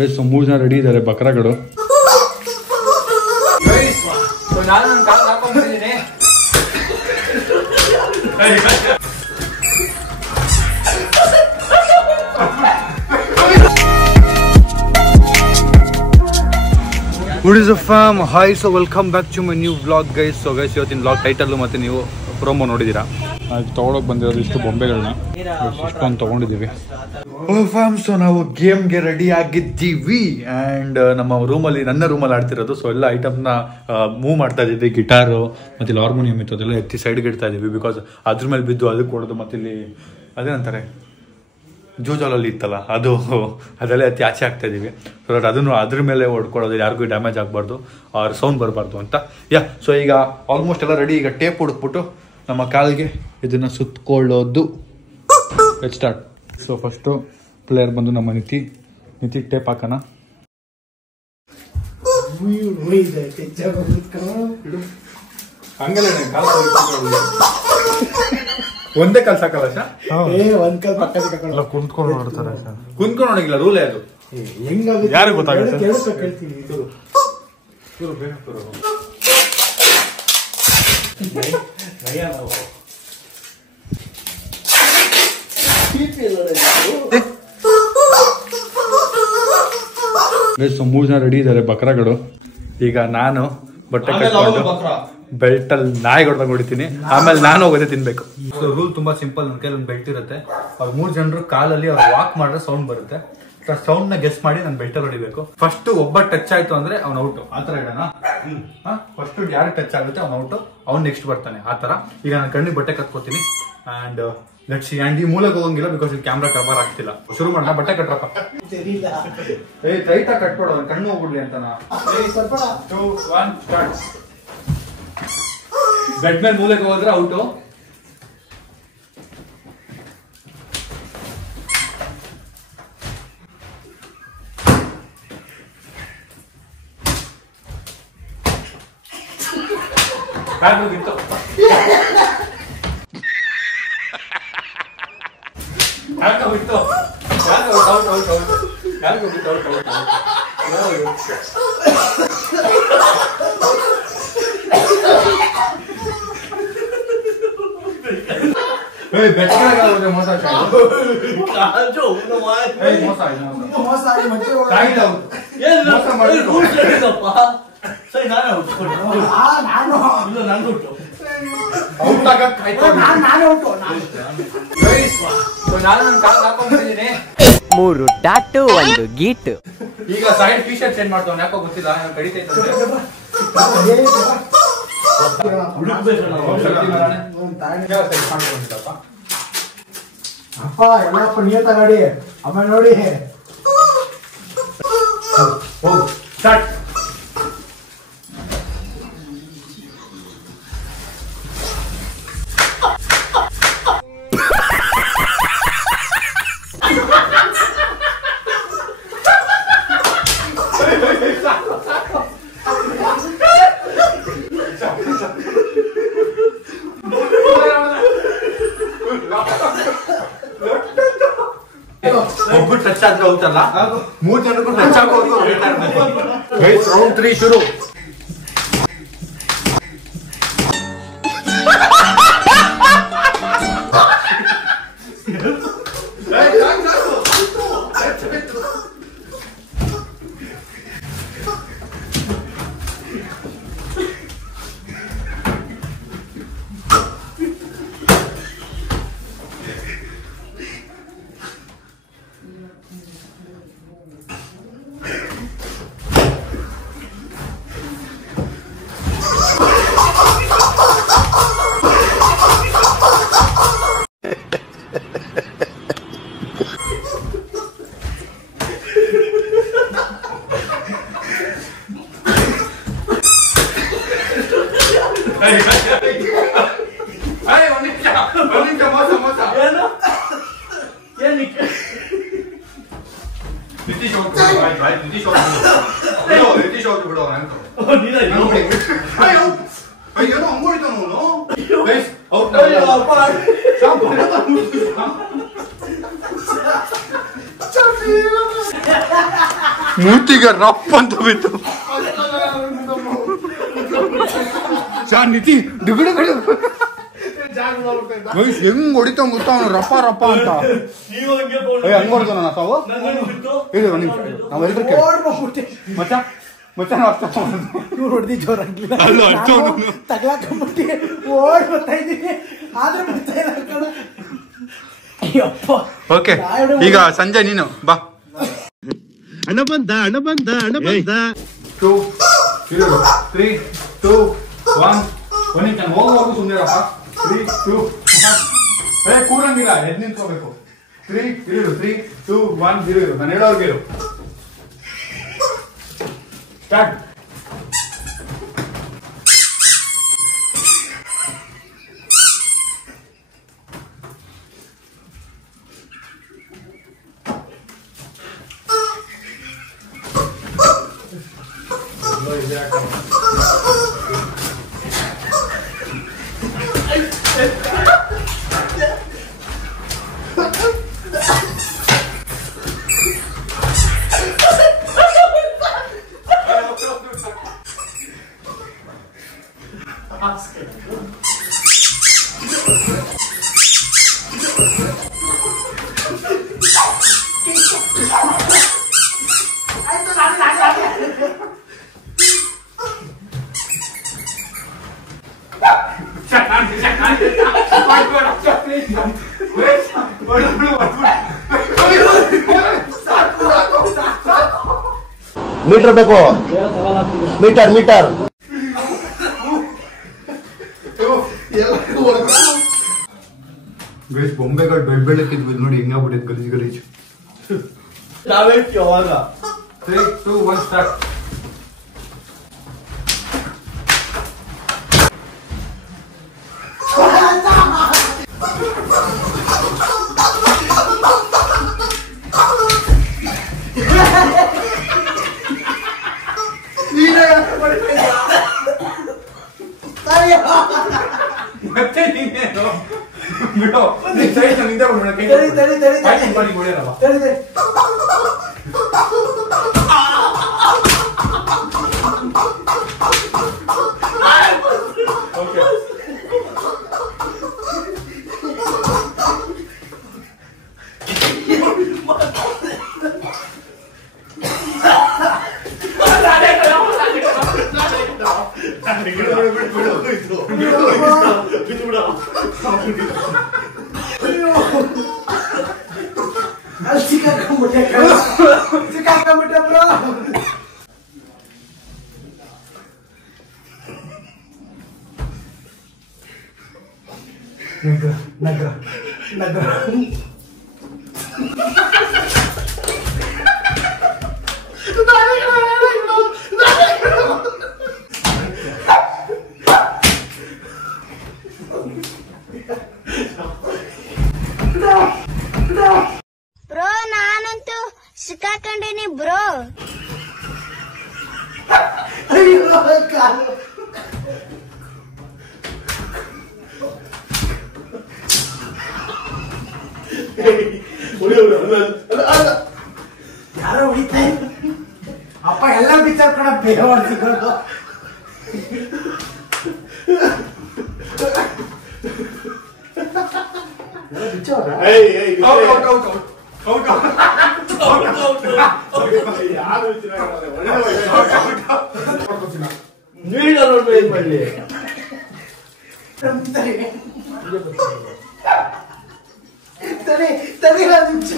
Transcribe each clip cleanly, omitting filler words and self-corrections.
3 ಜನ ರೆಡಿ ಇದ್ದಾರೆ ಬಕ್ರಾಗಳು. What is up fam? Hi, so welcome back to my new vlog guys. So guys, ಇವತ್ತಿನ vlog title ಮತ್ತೆ ನೀವು promo ನೋಡಿದ್ದೀರಾ. ತಗೊಳಕ್ ಬಂದಿರೋದು ಇಷ್ಟು ಬೊಂಬೆಗಳನ್ನ ಇಷ್ಟೊಂದು ತಗೊಂಡಿದ್ದೀವಿ. ಸೊ ನಾವು ಗೇಮ್ಗೆ ರೆಡಿ ಆಗಿದ್ದೀವಿ ಆ್ಯಂಡ್ ನಮ್ಮ ರೂಮಲ್ಲಿ ನನ್ನ ರೂಮಲ್ಲಿ ಆಡ್ತಿರೋದು. ಸೊ ಎಲ್ಲ ಐಟಮ್ನ ಮೂವ್ ಮಾಡ್ತಾ ಇದ್ದೀವಿ. ಗಿಟಾರು ಮತ್ತು ಇಲ್ಲಿ ಹಾರ್ಮೋನಿಯಂ ಇತ್ತು ಅದೆಲ್ಲ ಎತ್ತಿ ಸೈಡ್ಗೆ ಇಡ್ತಾ ಇದ್ದೀವಿ. ಬಿಕಾಸ್ ಅದ್ರ ಮೇಲೆ ಬಿದ್ದು ಅದಕ್ಕೆ ಕೊಡೋದು ಮತ್ತು ಇಲ್ಲಿ ಅದೇನಂತಾರೆ ಜೂಜಾಲಲ್ಲಿ ಇತ್ತಲ್ಲ ಅದೆಲ್ಲ ಎತ್ತಿ ಆಚೆ ಆಗ್ತಾ ಇದ್ದೀವಿ. ಸೊ ದಟ್ ಅದನ್ನು ಅದ್ರ ಮೇಲೆ ಹೊಡ್ಕೊಳ್ಳೋದು, ಯಾರಿಗೂ ಡ್ಯಾಮೇಜ್ ಆಗಬಾರ್ದು, ಅವ್ರ ಸೌಂಡ್ ಬರಬಾರ್ದು ಅಂತ. ಸೊ ಈಗ ಆಲ್ಮೋಸ್ಟ್ ಎಲ್ಲ ರೆಡಿ. ಈಗ ಟೇಪ್ ಹುಡುಕ್ಬಿಟ್ಟು ನಮ್ಮ ಕಾಲಿಗೆ ಇದನ್ನು ಸುತ್ತಕೊಳ್ಳೋದು. Let's start. So first player ಬಂದು ನಮ್ಮ ನಿತಿ ಟೇಪ್ ಹಾಕೋಣ. ಒಂದೇ ಕಾಲ್ ಸಾಕಲ್ಲ ಸರ್? ಕುಂತ್ಕೊಂಡು ನೋಡ್ತಾರೆ ಸರ್. ಕುಂತ್ಕೊಂಡು ನೋಡಿಲ್ಲ, ರೂಲೇ ಅದು. ಯಾರು ಗೊತ್ತಾಗುತ್ತೆ? ಸೊ 3 ಜನ ರೆಡಿ ಇದ್ದಾರೆ ಬಕ್ರಾಗಳು. ಈಗ ನಾನು ಬಟ್ಟೆ ಕಟ್ಕೊಂಡು ಬೆಲ್ಟ್ ಅಲ್ಲಿ ನಾಯಿ ಹೊಡೆದಾಗ ಹೊಡಿತೀನಿ, ಆಮೇಲೆ ನಾನು ಹೋಗೋದೇ ತಿನ್ಬೇಕು. ಸೊ ರೂಲ್ ತುಂಬಾ ಸಿಂಪಲ್. ನನ್ನ ಕೈಲಿ ಒಂದು ಬೆಲ್ಟ್ ಇರುತ್ತೆ. ಅವ್ರು 3 ಜನರು ಕಾಲಲ್ಲಿ ಅವ್ರು ವಾಕ್ ಮಾಡಿದ್ರೆ ಸೌಂಡ್ ಬರುತ್ತೆ. ಸೌಂಡ್ ನ ಗೆಸ್ ಮಾಡಿ ನಾನು ಬೆಲ್ಟ್ ಅಲ್ಲಿ ಹೊಡಿಬೇಕು. ಫಸ್ಟ್ ಒಬ್ಬ ಟಚ್ ಆಯ್ತು ಅಂದ್ರೆ ಅವ್ನ ಔಟ್. ಆತರ ಇಡೋಣ. ಫಸ್ಟ್ ಯಾರು ಟಚ್ ಆಗುತ್ತೆ ಅವ್ನ ಔಟ್, ಅವ್ನು ನೆಕ್ಸ್ಟ್ ಬರ್ತಾನೆ. ಆತರ ಈಗ ನಾನು ಕಣ್ಣಿಗೆ ಬಟ್ಟೆ ಕಟ್ಕೋತೀನಿ ಅಂಡ್ ಲೆಟ್ಸ್ ಸಿ. ಅಂಡ್ ಈ ಮೂಲಕ ಹೋಗಂಗಿಲ್ಲ ಬಿಕಾಸ್ ಇಲ್ಲಿ ಕ್ಯಾಮ್ರಾ ಕವರ್ ಆಗ್ತಿಲ್ಲ. ಶುರು ಮಾಡೋಣ. ಬಟ್ಟೆ ಕಟ್ರಪ್ಪ. ಟೈಟ್ ಆಗಿ ಕಟ್ಕೊಡೋ, ಕಣ್ಣು ಹೋಗ್ಬಿಡ್ಲಿ ಅಂತ. ಬೆಡ್ ಮೇಲೆ ಮೂಲಕ ಹೋದ್ರೆ ಔಟು. ಬಿತ್ತು ಮೂರು ಟಾಟು ಒಂದು ಗೀಟ್. ಈಗ ಸೈಡ್ ಟಿ ಶರ್ಟ್ ಚೇಂಜ್ ಮಾಡ್ತಾವ್, ಯಾಕೋ ಗೊತ್ತಿಲ್ಲ. ಅಪ್ಪ ಎಲ್ಲಪ್ಪ ನಿಯತ ನೋಡಿ, ಆಮೇಲೆ ನೋಡಿ ಹೋಗು ಸ್ಟಾರ್ಟ್. ಒಬ್ಬರು ಟಚ್ ಆದ್ರೆ ಹೋಗ್ತಲ್ಲ, 3 ಜನಕ್ಕೂ ಟಚ್ ಆಗೋದು. ರೌಂಡ್ 3 ಶುರು. ಮೂತಿಗೆ ರಪ್ ಅಂತ ಬಿತ್ತು. ನಿತಿ ಹೆಂಗ್ ಹೊಡಿತಾವ ಗೊತ್ತ ಅವನು ರಪ್ಪ ರಪ್ಪ ಅಂತ. ಹಂಗ್ ಹೊಡ್ದು ನನ್ನ ಸಾವು ಇದು ಮಚ್ಚ ಮಚ್ಚ ಹೊಡೆದಿ ಜೋರಾಗ್ಲಿಲ್ಲ ತಗ್ಲಾಕೊಂಡ್ಬಿಟ್ಟು ಓಡ್ ಬರ್ತಾ ಇದ್ದೀನಿ ಆದ್ರೆ ಬರ್ತಾ ಇಲ್ಲ. ಓಕೆ ಈಗ ಸಂಜೆ ನೀನು ಬಾ. ಹಣ ಬಂದ 2 3 2 1 ಹೋಗುವಾಗ ಸುಮ್ಮನೆರಪ್ಪ. 3 2 1 ಕೂರಂಗಿಲ್ಲ ಎದ್ ನಿಂತ್ಕೋಬೇಕು. 3 3 2 1 0 ನಾನು ಹೇಳೋರ್ಗೆ ಸ್ಟಾರ್ಟ್. ಮೀಟರ್ ಬೇಕು. ಮೀಟರ್ ಬೊಂಬೆಗಳು ಬೆಳ್ ಬೆಳಕಿದ್ವಿ ನೋಡಿ ಹೆಂಗಾಗ್ಬಿಟ್ಟಿದ್ ಗಲೀಜ್ ಗಲೀಜ್. ಯಾವಾಗ 3 2 1 ಸ್ಟಾರ್ಟ್. ಮತ್ತೆ ನೀನೇನು ಬಿಡು ನಿಂತ ಸಿಕ್ಕಾಕೊಂಡ್ಬಿಟ್ಟೆ ಬ್ರೋ. ನಗ ಬ್ರೋ ನಾನಂತೂ ಸಿಕ್ಕಾಕೊಂಡೇನಿ ಬ್ರೋ. ಅಯ್ಯೋ ಕಾಲು ಯಾರೋ ಹೊಡಿತಾ ಅಪ್ಪ ಎಲ್ಲ ಬಿಚ್ಚಾರ ಕಣ ಬೇಗ ಹೊಡ್ಸಿಕೊಂಡು. ಏನ್ ಮಾಡ್ಲಿ ತಡಿ ನಿಮಿಷ.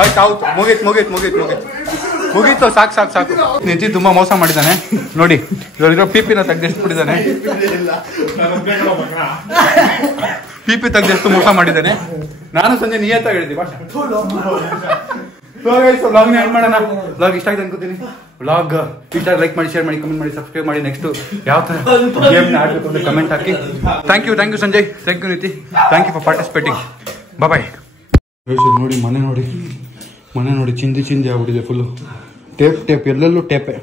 ಆಯ್ತು ಮುಗೀತು ಸಾಕು. ನಿತಿ ತುಂಬಾ ಮೋಸ ಮಾಡಿದ್ದಾನೆ ನೋಡಿ. ಇರೋ ಪಿಪಿನ ತೆಗೆದಿಟ್ಬಿಟ್ಟಿದ್ದಾನೆ. ಪಿಪಿ ತೆಗ್ದು ಎಷ್ಟು ಮೋಸ ಮಾಡಿದ್ದಾನೆ. ನಾನು ಸಂಜೆ ನಿಯತ್ತಾಗಿ ಹೇಳಿದ್ವಿ ಭಾಷೆ. ವ್ಲಾಗ್ ಎಂಡ್ ಮಾಡೋಣ. ವ್ಲಾಗ್ ಇಷ್ಟ ಆಯ್ತು ಅನ್ಕೋತೀನಿ. ವ್ಲಾಗ್ ಇಷ್ಟ ಲೈಕ್ ಮಾಡಿ, ಶೇರ್ ಮಾಡಿ, ಕಮೆಂಟ್ ಮಾಡಿ, ಸಬ್ಸ್ಕ್ರೈಬ್ ಮಾಡಿ. ನೆಕ್ಸ್ಟ್ ಯಾವ ತರ ಗೇಮ್ನ ಆಡಬೇಕು ಅಂತ ಕಮೆಂಟ್ ಹಾಕಿ. Thank you Sanjay, thank you Neeti, thank you for participating. Bye. ನೋಡಿ ಮನೆ ನೋಡಿ ಚಿಂದಿ ಆಗ್ಬಿಟ್ಟಿದೆ ಫುಲ್ಲು. ಟೇಪ್ ಎಲ್ಲೆಲ್ಲೂ ಟೇಪೆ.